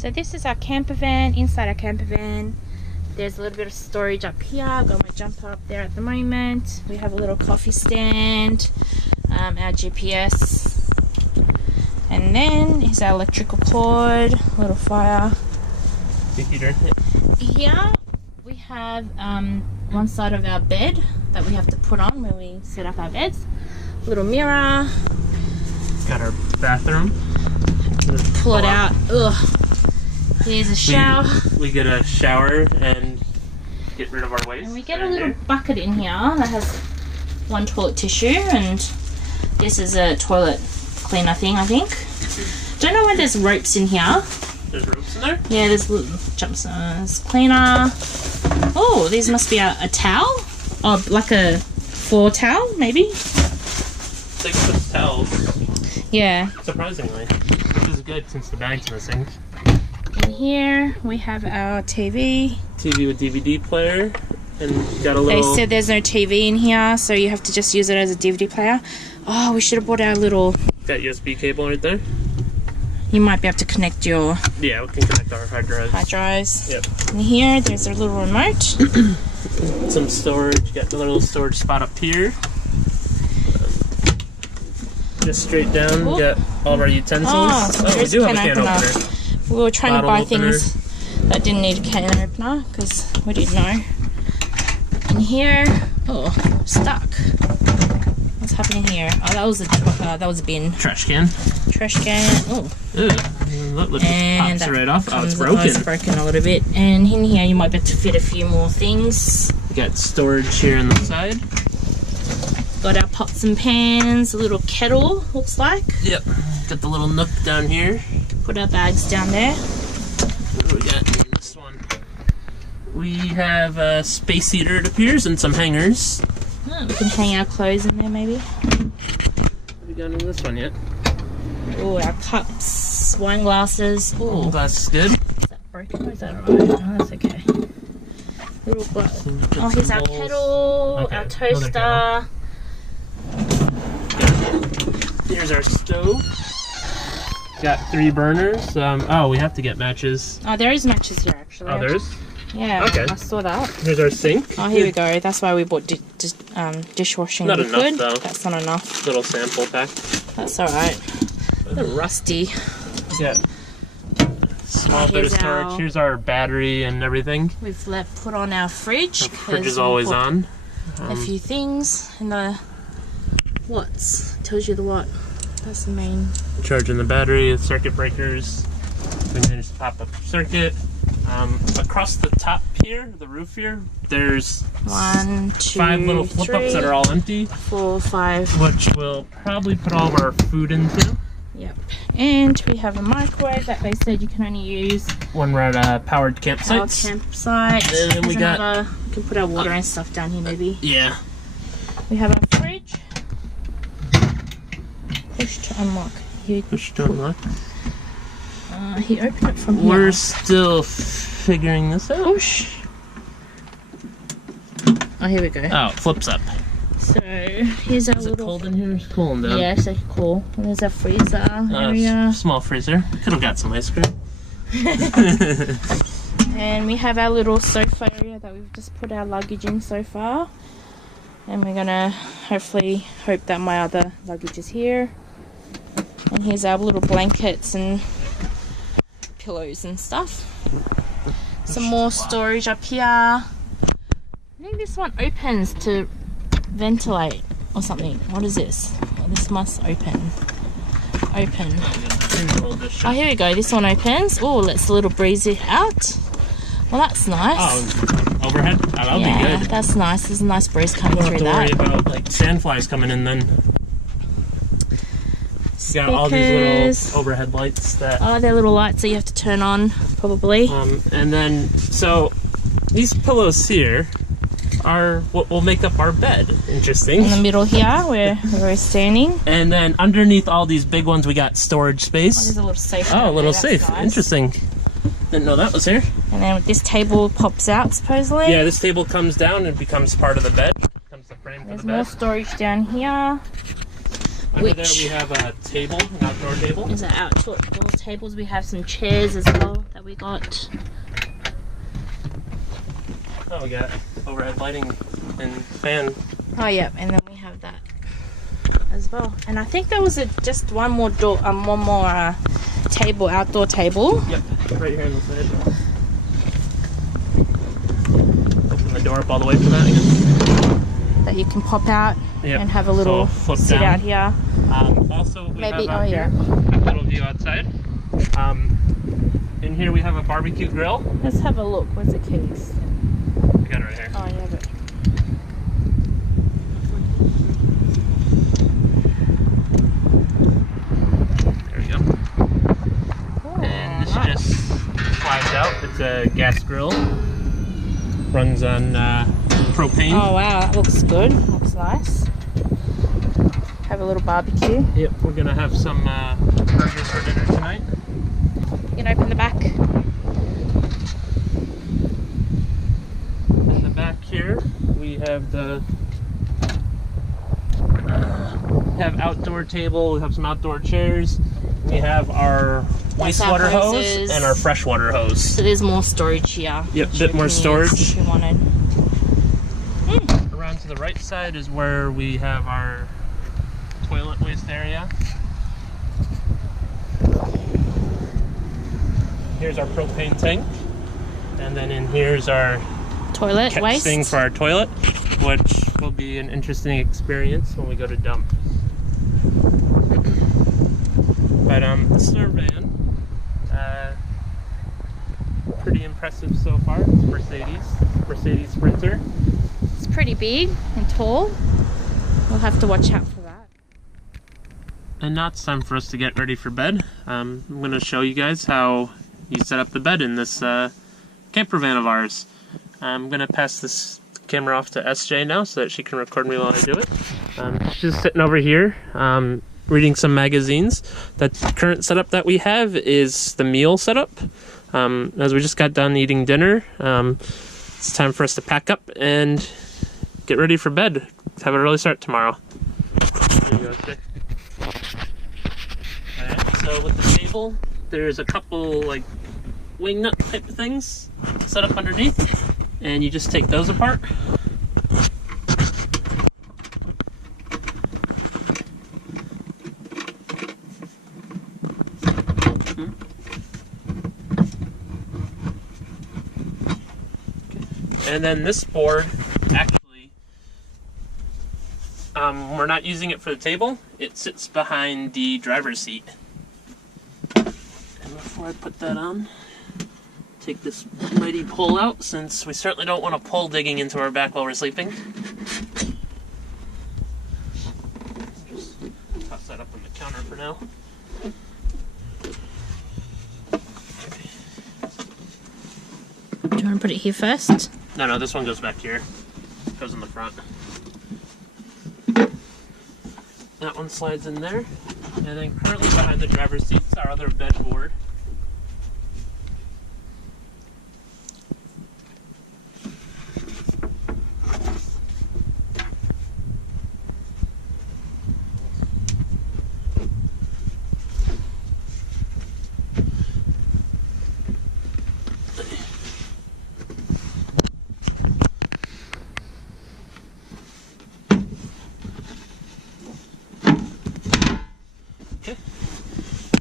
So this is our camper van. Inside our camper van, there's a little bit of storage up here. I've got my jumper up there at the moment. We have a little coffee stand, our GPS, and then is our electrical cord, a little fire. Heater. Here we have one side of our bed that we have to put on when we set up our beds. A little mirror. Got our bathroom. Pull it out. Ugh. Here's a shower. We get a shower and get rid of our waste. And we get a little bucket in here that has one toilet tissue, and this is a toilet cleaner thing, I think. Don't know why there's ropes in here. There's ropes in there? Yeah, there's little jumps. Cleaner. Oh, these must be a towel? Oh, like a floor towel, maybe? It's like for towels. Yeah. Surprisingly. Which is good since the bag's missing. In here we have our TV. TV with DVD player. And got a little... They said there's no TV in here, so you have to just use it as a DVD player. Oh, we should have bought our little... Got USB cable right there. You might be able to connect your... Yeah, we can connect our hard drives. Hard drives. Yep. And here, there's a little remote. Some storage. Got a little storage spot up here. Just straight down, we got all of our utensils. Oh, we do have a can opener. We were trying to buy opener. things that didn't need a can opener because we didn't know. And here, oh, stuck. What's happening here? Oh, that was a bin. Trash can. Trash can. Oh. Look, and pops right off. Oh, it's broken. Oh, it's broken a little bit. And in here, you might be able to fit a few more things. We got storage here on the side. Got our pots and pans, a little kettle, looks like. Yep. Got the little nook down here. Put our bags down there. What do we got in this one? We have a space heater, it appears, and some hangers. Oh, we can hang our clothes in there, maybe. What have we got in this one yet? Oh, our cups, wine glasses. Oh, glass is good. Is that broken or is that alright? Oh, that's okay. Little glass. Oh, here's our kettle, okay, our toaster. Here's our stove. Got 3 burners. Oh, we have to get matches. Oh, there is matches here actually. Oh, there is? Yeah, okay. I saw that. Here's our sink. Oh, here we go. That's why we bought dishwashing not liquid. Enough, though. That's not enough. Little sample pack. That's alright. A little rusty. Yeah. Small bit of storage. Here's our battery and everything. We've put on our fridge. The fridge is always on. A few things and the watts. Tells you the watt. That's the main. Charging the battery, circuit breakers. We can just pop up circuit. Across the top here, the roof here, there's 1, 2, 5 little flip-ups that are all empty. 4, 5. Which we'll probably put all of our food into. Yep. And we have a microwave that they said you can only use when we're at powered campsites. Campsite. And then we got... we can put our water and stuff down here maybe. Yeah. We have our fridge. Push to unlock. Push to unlock. He opened it from here. We're still figuring this out. Push. Oh, here we go. Oh, it flips up. So, here's our little... Is it cold in here? It's cooling down. Yeah, it's like cool. And there's our freezer area. Small freezer. Could have got some ice cream. And we have our little sofa area that we've just put our luggage in so far. And we're gonna hopefully hope that my other luggage is here. And here's our little blankets and pillows and stuff. Some more storage up here. I think this one opens to ventilate or something. What is this? Oh, this must open. Open. Oh, here we go. This one opens. Oh, lets a little breeze it out. Well, that's nice. Oh, overhead? Oh, that'll be good. That's nice. There's a nice breeze coming through that. Don't have to worry about like sandflies coming in then. Got all these little overhead lights that... Oh, they're little lights that you have to turn on, probably. And then, so, these pillows here are what will make up our bed. Interesting. In the middle here, where we're standing. And then underneath all these big ones, we got storage space. Oh, there's a little safe. Oh, a little safe. Nice. Interesting. Didn't know that was here. And then this table pops out, supposedly. Yeah, this table comes down and becomes part of the bed. Becomes the frame for the bed. There's more storage down here. Under there we have a table, an outdoor table. These are outdoor tables. We have some chairs as well that we got. Oh, we got overhead lighting and fan. Oh yeah, and then we have that as well. And I think there was just one more door, table, outdoor table. Yep, right here on the side. Open the door up all the way for that again. That you can pop out and have a little sit out here. Also, we Maybe, have here a little view outside. In here we have a barbecue grill. Let's have a look. Where's the keys? We got it right here. Oh, yeah, but... There we go. Oh, and this nice. just slides out. It's a gas grill. Runs on propane. Oh wow, that looks good. Looks nice. Have a little barbecue. Yep, we're gonna have some burgers for dinner tonight. You can open the back. In the back here, we have the outdoor table. We have some outdoor chairs. We have our wastewater hose and our freshwater hose. So there's more storage here. Yep, bit more storage. If you wanted. Around to the right side is where we have our toilet waste area. Here's our propane tank. And then in here's our Toilet catch waste thing for our toilet, which will be an interesting experience when we go to dump. But this is our van. Pretty impressive so far. It's Mercedes Sprinter. It's pretty big and tall. We'll have to watch out for that. And now it's time for us to get ready for bed. I'm going to show you guys how you set up the bed in this camper van of ours. I'm going to pass this camera off to SJ now so that she can record me while I do it. She's sitting over here reading some magazines. The current setup that we have is the meal setup. As we just got done eating dinner, it's time for us to pack up and get ready for bed. Have an early start tomorrow. There you go, SJ. Alright, so with the table, there's a couple like wing nut type of things set up underneath, and you just take those apart. And then this board, actually, we're not using it for the table. It sits behind the driver's seat. And before I put that on, take this mighty pole out, since we certainly don't want a pole digging into our back while we're sleeping. Just toss that up on the counter for now. Do you want to put it here first? No, this one goes back here. Goes in the front. That one slides in there. And then currently behind the driver's seat is our other bed board.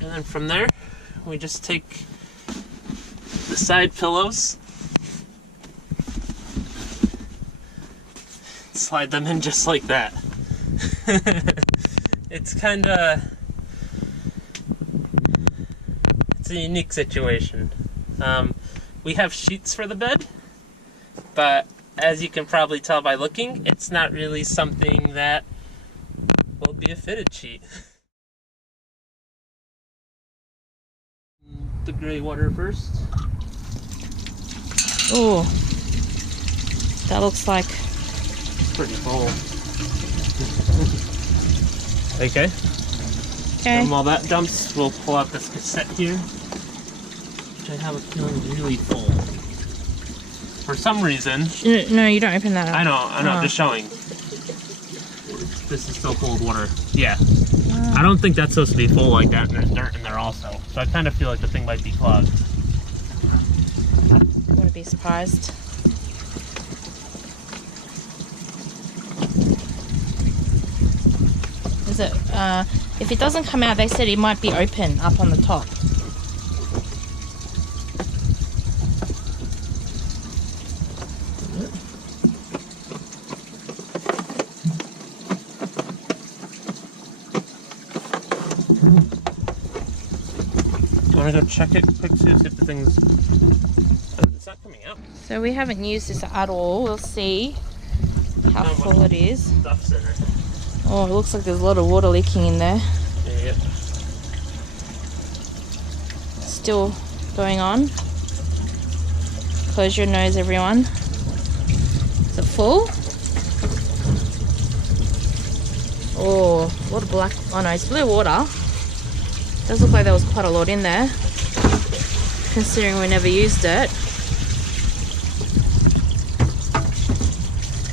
And then from there, we just take the side pillows, slide them in just like that. It's a unique situation. We have sheets for the bed, but as you can probably tell by looking, it's not really something that will be a fitted sheet. The gray water first. Oh, that looks like It's pretty full. Okay. okay. And while that dumps, we'll pull out this cassette here, which I have a feeling is really full. For some reason. No, you don't open that up. I know, just showing. This is still full of water. Yeah. I don't think that's supposed to be full like that, and there's dirt in there also. So I kind of feel like the thing might be clogged. You wouldn't be surprised. Is it, if it doesn't come out, they said it might be open up on the top. Want to go check it quick, see if the thing's... It's not coming out. So we haven't used this at all. We'll see how full it is. Stuff's in it. Oh, it looks like there's a lot of water leaking in there. Yep. Still going on. Close your nose, everyone. Is it full? Oh, a lot of black. Oh no, it's blue water. Does look like there was quite a lot in there, considering we never used it.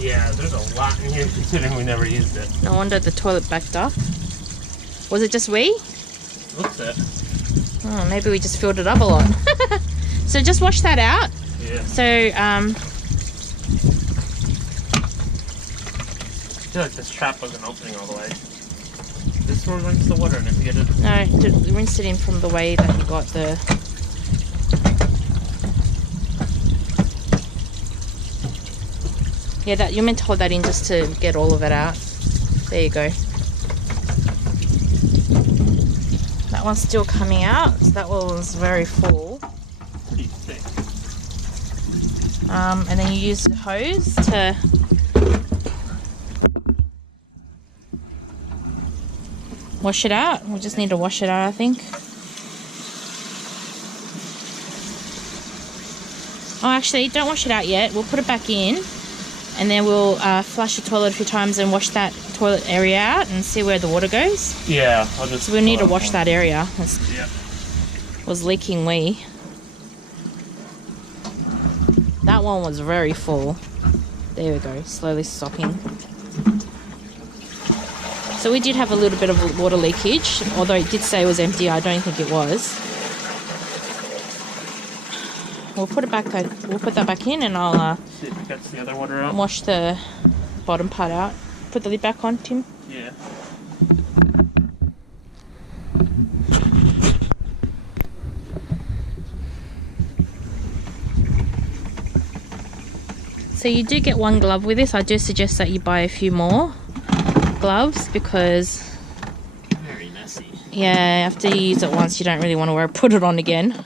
Yeah, there's a lot in here considering we never used it. No wonder the toilet backed up. Was it just we? Looks it. Oh, maybe we just filled it up a lot. So just wash that out. Yeah. So, I feel like this trap wasn't opening all the way. This one rinse the water in it to get it. no, rinse it in from the way that you got the... Yeah, that you're meant to hold that in just to get all of it out. There you go. That one's still coming out. So that one was very full. Pretty thick. And then you use the hose to... wash it out. We just need to wash it out, I think. Oh, actually, don't wash it out yet. We'll put it back in, and then we'll flush the toilet a few times and wash that toilet area out and see where the water goes. Yeah, I'll just... So we need to wash that area. Yeah. Was leaking wee. That one was very full. There we go. Slowly stopping. So we did have a little bit of water leakage, although it did say it was empty. I don't think it was. We'll put it back. We'll put that back in, and I'll see if it gets the other water out. Wash the bottom part out. Put the lid back on, Tim. Yeah. So you do get one glove with this. I do suggest that you buy a few more gloves because very messy. Yeah, after you use it once, you don't really want to put it on again.